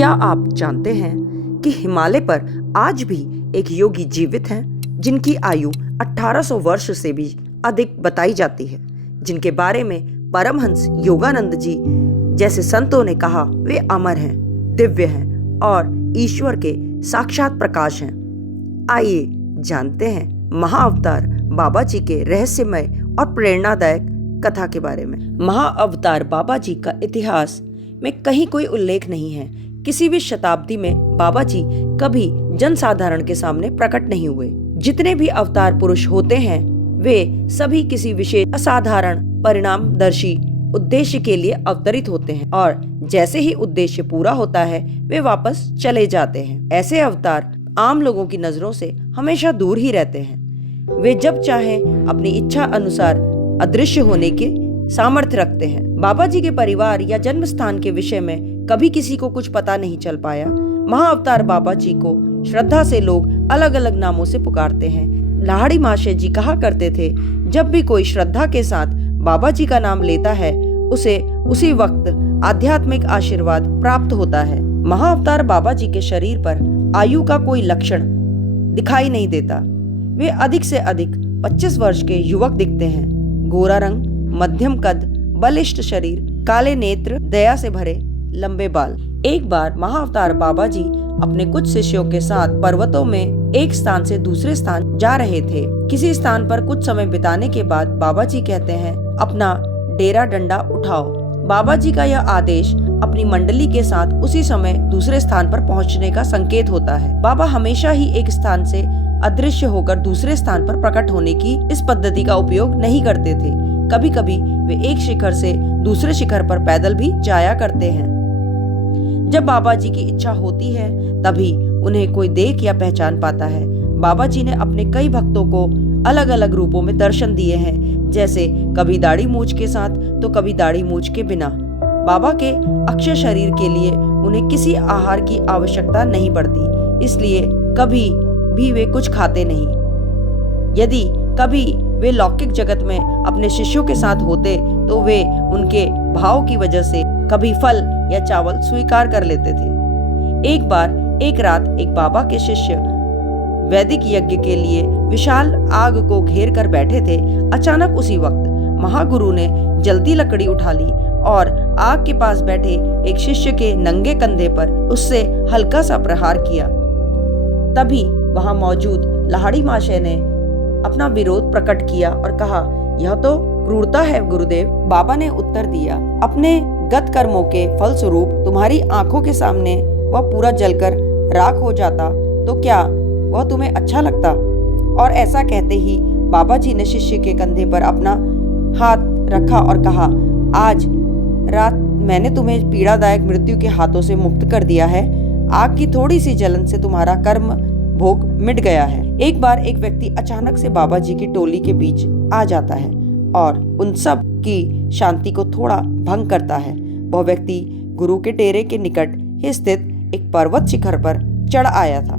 क्या आप जानते हैं कि हिमालय पर आज भी एक योगी जीवित हैं जिनकी आयु 1800 वर्ष से भी अधिक बताई जाती है, जिनके बारे में परमहंस योगानंद जी जैसे संतों ने कहा वे अमर हैं, दिव्य हैं और ईश्वर के साक्षात प्रकाश हैं। आइए जानते हैं महाअवतार बाबा जी के रहस्यमय और प्रेरणादायक कथा के बारे में। महाअवतार बाबा जी का इतिहास में कहीं कोई उल्लेख नहीं है। किसी भी शताब्दी में बाबा जी कभी जनसाधारण के सामने प्रकट नहीं हुए। जितने भी अवतार पुरुष होते हैं वे सभी किसी विशेष असाधारण परिणामदर्शी उद्देश्य के लिए अवतरित होते हैं और जैसे ही उद्देश्य पूरा होता है वे वापस चले जाते हैं। ऐसे अवतार आम लोगों की नजरों से हमेशा दूर ही रहते हैं। वे जब चाहें अपनी इच्छा अनुसार अदृश्य होने के सामर्थ्य रखते हैं। बाबा जी के परिवार या जन्म स्थान के विषय में कभी किसी को कुछ पता नहीं चल पाया। महाअवतार बाबा जी को श्रद्धा से लोग अलग अलग नामों से पुकारते हैं। लाहड़ी महाशय जी कहा करते थे, जब भी कोई श्रद्धा के साथ बाबा जी का नाम लेता है उसे उसी वक्त आध्यात्मिक आशीर्वाद प्राप्त होता है। महाअवतार बाबा जी के शरीर पर आयु का कोई लक्षण दिखाई नहीं देता। वे अधिक से अधिक 25 वर्ष के युवक दिखते हैं। गोरा रंग, मध्यम कद, बलिष्ठ शरीर, काले नेत्र, दया से भरे लंबे बाल। एक बार महाअवतार बाबा जी अपने कुछ शिष्यों के साथ पर्वतों में एक स्थान से दूसरे स्थान जा रहे थे। किसी स्थान पर कुछ समय बिताने के बाद बाबा जी कहते हैं, अपना डेरा डंडा उठाओ। बाबा जी का यह आदेश अपनी मंडली के साथ उसी समय दूसरे स्थान पर पहुंचने का संकेत होता है। बाबा हमेशा ही एक स्थान से अदृश्य होकर दूसरे स्थान पर प्रकट होने की इस पद्धति का उपयोग नहीं करते थे। कभी कभी वे एक शिखर से दूसरे शिखर पर पैदल भी जाया करते हैं। जब बाबा जी की इच्छा होती है तभी उन्हें कोई देख या पहचान पाता है। बाबा जी ने अपने कई भक्तों को अलग अलग रूपों में दर्शन दिए हैं, जैसे कभी दाढ़ी मूछ के साथ तो कभी दाढ़ी मूछ के बिना। बाबा के अक्षय शरीर के लिए उन्हें किसी आहार की आवश्यकता नहीं पड़ती, इसलिए कभी भी वे कुछ खाते नहीं। यदि कभी वे लौकिक जगत में अपने शिष्यों के साथ होते तो वे उनके भाव की वजह से कभी फल या चावल स्वीकार कर लेते थे। एक बार एक रात एक बाबा के शिष्य वैदिक यज्ञ के लिए विशाल आग को घेर कर बैठे थे। अचानक उसी वक्त महागुरु ने जल्दी लकड़ी उठा ली और आग के पास बैठे एक शिष्य के नंगे कंधे पर उससे हल्का सा प्रहार किया। तभी वहां मौजूद लाहड़ी महाशय ने अपना विरोध प्रकट किया और कहा, यह तो क्रूरता है गुरुदेव। बाबा ने उत्तर दिया, अपने गत कर्मों के फलस्वरूप तुम्हारी आंखों के सामने वह पूरा जलकर राख हो जाता तो क्या वह तुम्हें अच्छा लगता? और ऐसा कहते ही बाबा जी ने शिष्य के कंधे पर अपना हाथ रखा और कहा, आज रात मैंने तुम्हें पीड़ादायक मृत्यु के हाथों से मुक्त कर दिया है। आग की थोड़ी सी जलन से तुम्हारा कर्म भोग मिट गया है। एक बार एक व्यक्ति अचानक से बाबा जी की टोली के बीच आ जाता है और उन सब की शांति को थोड़ा भंग करता है। वह व्यक्ति गुरु के डेरे के निकट ही स्थित एक पर्वत शिखर पर चढ़ आया था।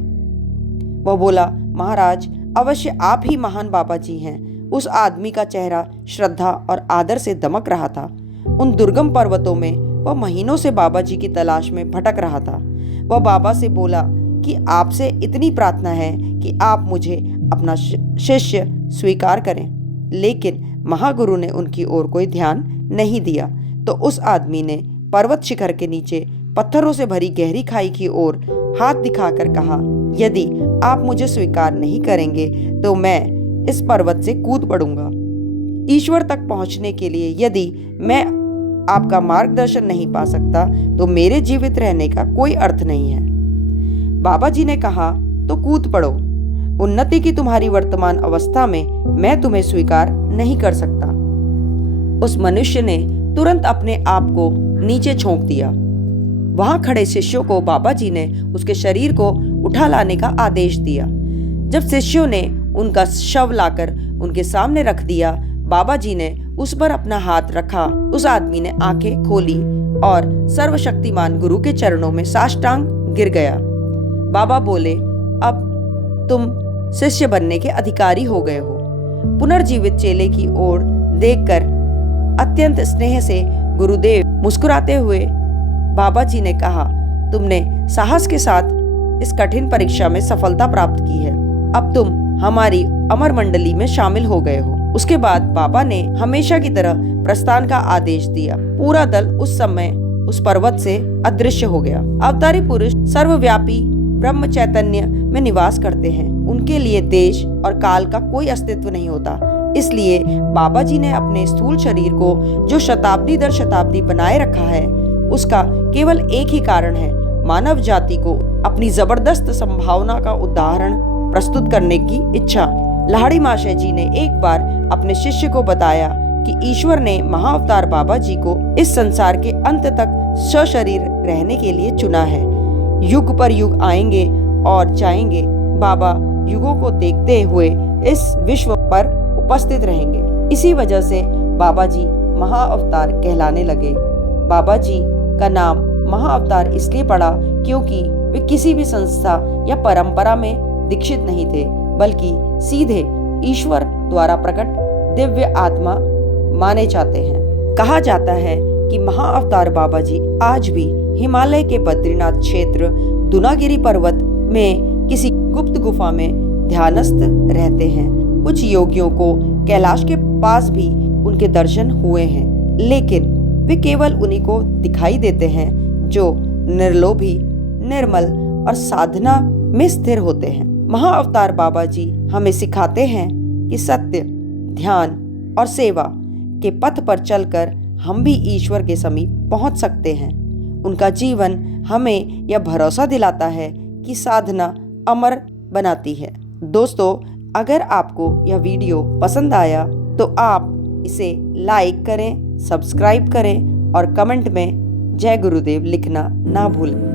वह बोला, महाराज, अवश्य आप ही महान बाबा जी हैं। उस आदमी का चेहरा श्रद्धा और आदर से दमक रहा था। उन दुर्गम पर्वतों में वह महीनों से बाबा जी की तलाश में भटक रहा था। वह बाबा से बोला कि आपसे इतनी प्रार्थना है कि आप मुझे अपना शिष्य स्वीकार करें। लेकिन महागुरु ने उनकी ओर कोई ध्यान नहीं दिया। तो उस आदमी ने पर्वत शिखर के नीचे पत्थरों से भरी गहरी खाई की ओर हाथ दिखाकर कहा, यदि आप मुझे स्वीकार नहीं करेंगे तो मैं इस पर्वत से कूद पड़ूंगा। ईश्वर तक पहुंचने के लिए यदि मैं आपका मार्गदर्शन नहीं पा सकता तो मेरे जीवित रहने का कोई अर्थ नहीं है। बाबा जी ने कहा, तो कूद पड़ो। उन्नति की तुम्हारी वर्तमान अवस्था में मैं तुम्हें स्वीकार नहीं कर सकता। उस मनुष्य ने तुरंत अपने आप को नीचे झोंक दिया। वहां खड़े शिष्यों को बाबा जी ने उसके शरीर को उठा लाने का आदेश दिया। जब शिष्यों ने उनका शव लाकर उनके सामने रख दिया, बाबा जी ने उस पर अपना हाथ रखा। उस आदमी ने आंखें खोली और सर्वशक्तिमान गुरु के चरणों में साष्टांग गिर गया। बाबा बोले, अब तुम शिष्य बनने के अधिकारी हो गए हो। पुनर्जीवित चेले की ओर देखकर अत्यंत स्नेह से गुरुदेव मुस्कुराते हुए बाबा जी ने कहा, तुमने साहस के साथ इस कठिन परीक्षा में सफलता प्राप्त की है। अब तुम हमारी अमर मंडली में शामिल हो गए हो। उसके बाद बाबा ने हमेशा की तरह प्रस्थान का आदेश दिया। पूरा दल उस समय उस पर्वत से अदृश्य हो गया। अवतारी पुरुष सर्वव्यापी ब्रह्म चैतन्य में निवास करते हैं। उनके लिए देश और काल का कोई अस्तित्व नहीं होता। इसलिए बाबा जी ने अपने स्थूल शरीर को जो शताब्दी दर शताब्दी बनाए रखा है, उसका केवल एक ही कारण है, मानव जाति को अपनी जबरदस्त संभावना का उदाहरण प्रस्तुत करने की इच्छा। लाहिड़ी महाशय जी ने एक बार अपने शिष्य को बताया कि ईश्वर ने महाअवतार बाबा जी को इस संसार के अंत तक सशरीर रहने के लिए चुना है। युग पर युग आएंगे और जाएंगे, बाबा युगों को देखते हुए इस विश्व पर उपस्थित रहेंगे। इसी वजह से बाबा जी महाअवतार कहलाने लगे। बाबा जी का नाम महाअवतार इसलिए पड़ा क्योंकि वे किसी भी संस्था या परंपरा में दीक्षित नहीं थे, बल्कि सीधे ईश्वर द्वारा प्रकट दिव्य आत्मा माने जाते हैं। कहा जाता है कि महाअवतार बाबा जी आज भी हिमालय के बद्रीनाथ क्षेत्र दुनागिरी पर्वत में किसी गुप्त गुफा में ध्यानस्थ रहते हैं। कुछ योगियों को कैलाश के पास भी उनके दर्शन हुए हैं, लेकिन वे केवल उन्हीं को दिखाई देते हैं जो निर्लोभी, निर्मल और साधना में स्थिर होते हैं। महाअवतार बाबा जी हमें सिखाते हैं कि सत्य, ध्यान और सेवा के पथ पर चलकर हम भी ईश्वर के समीप पहुंच सकते हैं। उनका जीवन हमें यह भरोसा दिलाता है कि साधना अमर बनाती है। दोस्तों, अगर आपको यह वीडियो पसंद आया तो आप इसे लाइक करें, सब्सक्राइब करें और कमेंट में जय गुरुदेव लिखना ना भूलें।